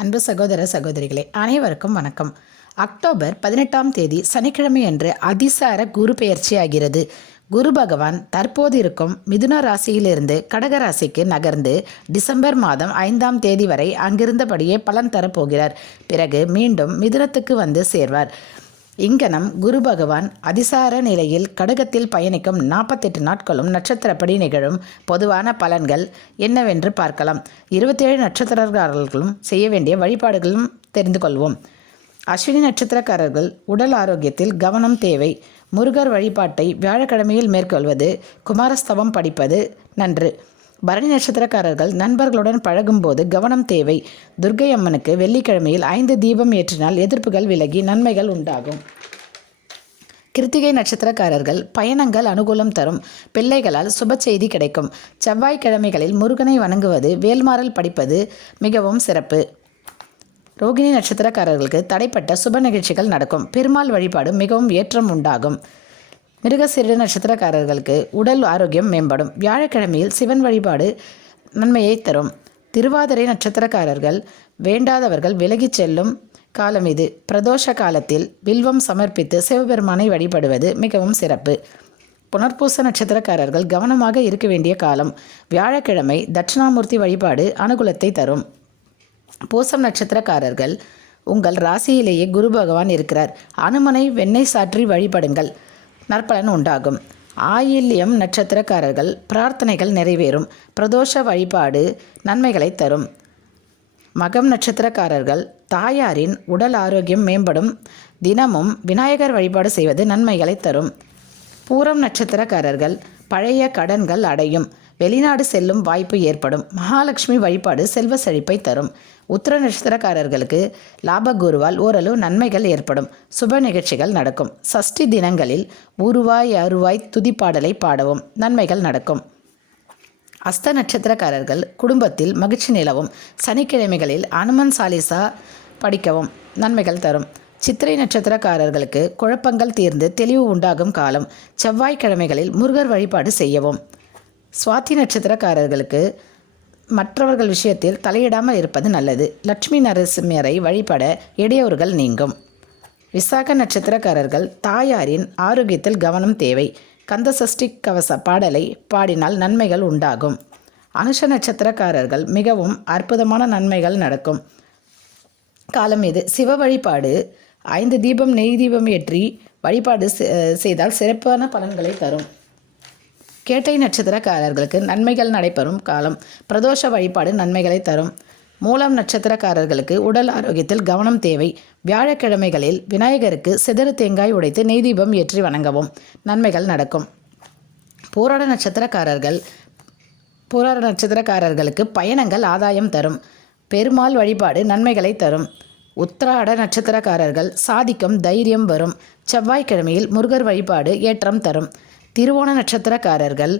அன்பு சகோதர சகோதரிகளே அனைவருக்கும் வணக்கம். அக்டோபர் 18ஆம் தேதி சனிக்கிழமை அன்று அதிசார குரு பெயர்ச்சி ஆகிறது. குரு பகவான் தற்போது இருக்கும் மிதுன ராசியிலிருந்து கடக ராசிக்கு நகர்ந்து டிசம்பர் மாதம் 5ஆம் தேதி வரை அங்கிருந்தபடியே பலன் தரப்போகிறார். பிறகு மீண்டும் மிதுனத்துக்கு வந்து சேர்வார். இங்கனம் குரு பகவான் அதிசார நிலையில் கடகத்தில் பயணிக்கும் 48 நாட்களும் நட்சத்திரப்படி நிகழும் பொதுவான பலன்கள் என்னவென்று பார்க்கலாம். 27 நட்சத்திரக்காரர்களும் செய்ய வேண்டிய வழிபாடுகளும் தெரிந்து கொள்வோம். அஸ்வினி நட்சத்திரக்காரர்கள் உடல் ஆரோக்கியத்தில் கவனம் தேவை. முருகர் வழிபாட்டை வியாழக்கிழமையில் மேற்கொள்வது, குமாரஸ்தவம் படிப்பது நன்று. பரணி நட்சத்திரக்காரர்கள் நண்பர்களுடன் பழகும்போது கவனம் தேவை. துர்க்கை அம்மனுக்கு வெள்ளிக்கிழமையில் 5 தீபம் ஏற்றினால் எதிர்ப்புகள் விலகி நன்மைகள் உண்டாகும். கிருத்திகை நட்சத்திரக்காரர்கள் பயணங்கள் அனுகூலம் தரும். பிள்ளைகளால் சுப செய்தி கிடைக்கும். செவ்வாய்க்கிழமைகளில் முருகனை வணங்குவது, வேல்மாறல் படிப்பது மிகவும் சிறப்பு. ரோகிணி நட்சத்திரக்காரர்களுக்கு தடைப்பட்ட சுப நிகழ்ச்சிகள் நடக்கும். பெருமாள் வழிபாடு மிகவும் ஏற்றம் உண்டாகும். மிருகசீரிட நட்சத்திரக்காரர்களுக்கு உடல் ஆரோக்கியம் மேம்படும். வியாழக்கிழமையில் சிவன் வழிபாடு நன்மையை தரும். திருவாதிரை நட்சத்திரக்காரர்கள் வேண்டாதவர்கள் விலகிச் செல்லும் காலம் இது. பிரதோஷ காலத்தில் வில்வம் சமர்ப்பித்து சிவபெருமானை வழிபடுவது மிகவும் சிறப்பு. புனர்பூச நட்சத்திரக்காரர்கள் கவனமாக இருக்க வேண்டிய காலம். வியாழக்கிழமை தட்சிணாமூர்த்தி வழிபாடு அனுகூலத்தை தரும். பூசம் நட்சத்திரக்காரர்கள் உங்கள் ராசியிலேயே குரு பகவான் இருக்கிறார். அனுமனை வெண்ணெய் சாற்றி வழிபடுங்கள், நற்பலன் உண்டாகும். ஆயில்யம் நட்சத்திரக்காரர்கள் பிரார்த்தனைகள் நிறைவேறும். பிரதோஷ வழிபாடு நன்மைகளை தரும். மகம் நட்சத்திரக்காரர்கள் தாயாரின் உடல் ஆரோக்கியம் மேம்படும். தினமும் விநாயகர் வழிபாடு செய்வது நன்மைகளை தரும். பூரம் நட்சத்திரக்காரர்கள் பழைய கடன்கள் அடையும். வெளிநாடு செல்லும் வாய்ப்பு ஏற்படும். மகாலட்சுமி வழிபாடு செல்வ செழிப்பை தரும். உத்திர நட்சத்திரக்காரர்களுக்கு லாபகுருவால் ஓரளவு நன்மைகள் ஏற்படும். சுப நிகழ்ச்சிகள் நடக்கும். சஷ்டி தினங்களில் உருவாய் அருவாய் துதிப்பாடலை பாடவும் நன்மைகள் நடக்கும். அஸ்த நட்சத்திரக்காரர்கள் குடும்பத்தில் மகிழ்ச்சி நிலவும். சனிக்கிழமைகளில் அனுமன் சாலிசா படிக்கவும் நன்மைகள் தரும். சித்திரை நட்சத்திரக்காரர்களுக்கு குழப்பங்கள் தீர்ந்து தெளிவு உண்டாகும் காலம். செவ்வாய்க்கிழமைகளில் முருகர் வழிபாடு செய்யவும். சுவாதி நட்சத்திரக்காரர்களுக்கு மற்றவர்கள் விஷயத்தில் தலையிடாமல் இருப்பது நல்லது. லட்சுமி நரசிம்மரை வழிபட இடையூறுகள் நீங்கும். விசாக நட்சத்திரக்காரர்கள் தாயாரின் ஆரோக்கியத்தில் கவனம் தேவை. கந்தசஷ்டி கவச பாடலை பாடினால் நன்மைகள் உண்டாகும். அனுஷ நட்சத்திரக்காரர்கள் மிகவும் அற்புதமான நன்மைகள் நடக்கும் காலம் இது. சிவ வழிபாடு 5 தீபம் நெய் தீபம் ஏற்றி வழிபாடு செய்தால் சிறப்பான பலன்களை தரும். கேட்டை நட்சத்திரக்காரர்களுக்கு நன்மைகள் நடைபெறும் காலம். பிரதோஷ வழிபாடு நன்மைகளை தரும். மூலம் நட்சத்திரக்காரர்களுக்கு உடல் ஆரோக்கியத்தில் கவனம் தேவை. வியாழக்கிழமைகளில் விநாயகருக்கு சிதறு தேங்காய் உடைத்து நெய் தீபம் ஏற்றி வணங்கவும் நன்மைகள் நடக்கும். பூராட நட்சத்திரக்காரர்களுக்கு பயணங்கள் ஆதாயம் தரும். பெருமாள் வழிபாடு நன்மைகளை தரும். உத்திராட நட்சத்திரக்காரர்கள் சாதிக்கும் தைரியம் வரும். செவ்வாய்க்கிழமையில் முருகர் வழிபாடு ஏற்றம் தரும். திருவோண நட்சத்திரக்காரர்கள்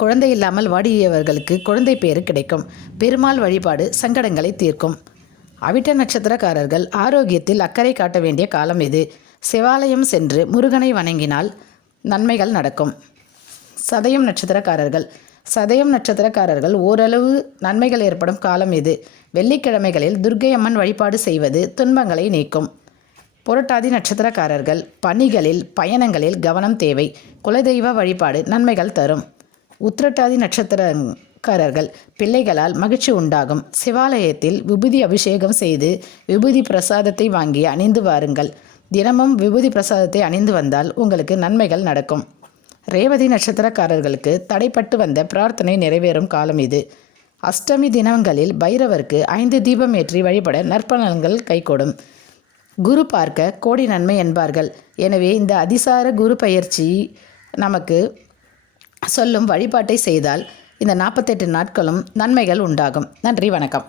குழந்தை இல்லாமல் வாடியவர்களுக்கு குழந்தை பேறு கிடைக்கும். பெருமாள் வழிபாடு சங்கடங்களை தீர்க்கும். அவிட்ட நட்சத்திரக்காரர்கள் ஆரோக்கியத்தில் அக்கறை காட்ட வேண்டிய காலம் இது. சிவாலயம் சென்று முருகனை வணங்கினால் நன்மைகள் நடக்கும். சதயம் நட்சத்திரக்காரர்கள் ஓரளவு நன்மைகள் ஏற்படும் காலம் இது. வெள்ளிக்கிழமைகளில் துர்க்கை அம்மன் வழிபாடு செய்வது துன்பங்களை நீக்கும். புரட்டாதி நட்சத்திரக்காரர்கள் பணிகளில் பயணங்களில் கவனம் தேவை. குலதெய்வ வழிபாடு நன்மைகள் தரும். உத்திரட்டாதி நட்சத்திரக்காரர்கள் பிள்ளைகளால் மகிழ்ச்சி உண்டாகும். சிவாலயத்தில் விபூதி அபிஷேகம் செய்து விபூதி பிரசாதத்தை வாங்கி அணிந்து வாருங்கள். தினமும் விபூதி பிரசாதத்தை அணிந்து வந்தால் உங்களுக்கு நன்மைகள் நடக்கும். ரேவதி நட்சத்திரக்காரர்களுக்கு தடைப்பட்டு வந்த பிரார்த்தனை நிறைவேறும் காலம் இது. அஷ்டமி தினங்களில் பைரவருக்கு 5 தீபம் ஏற்றி வழிபட நற்பலன்கள் கைகூடும். குரு பார்க்க கோடி நன்மை என்பார்கள். எனவே இந்த அதிசார குரு பயிற்சி நமக்கு சொல்லும் வழிபாட்டை செய்தால் இந்த 48 நாட்களும் நன்மைகள் உண்டாகும். நன்றி, வணக்கம்.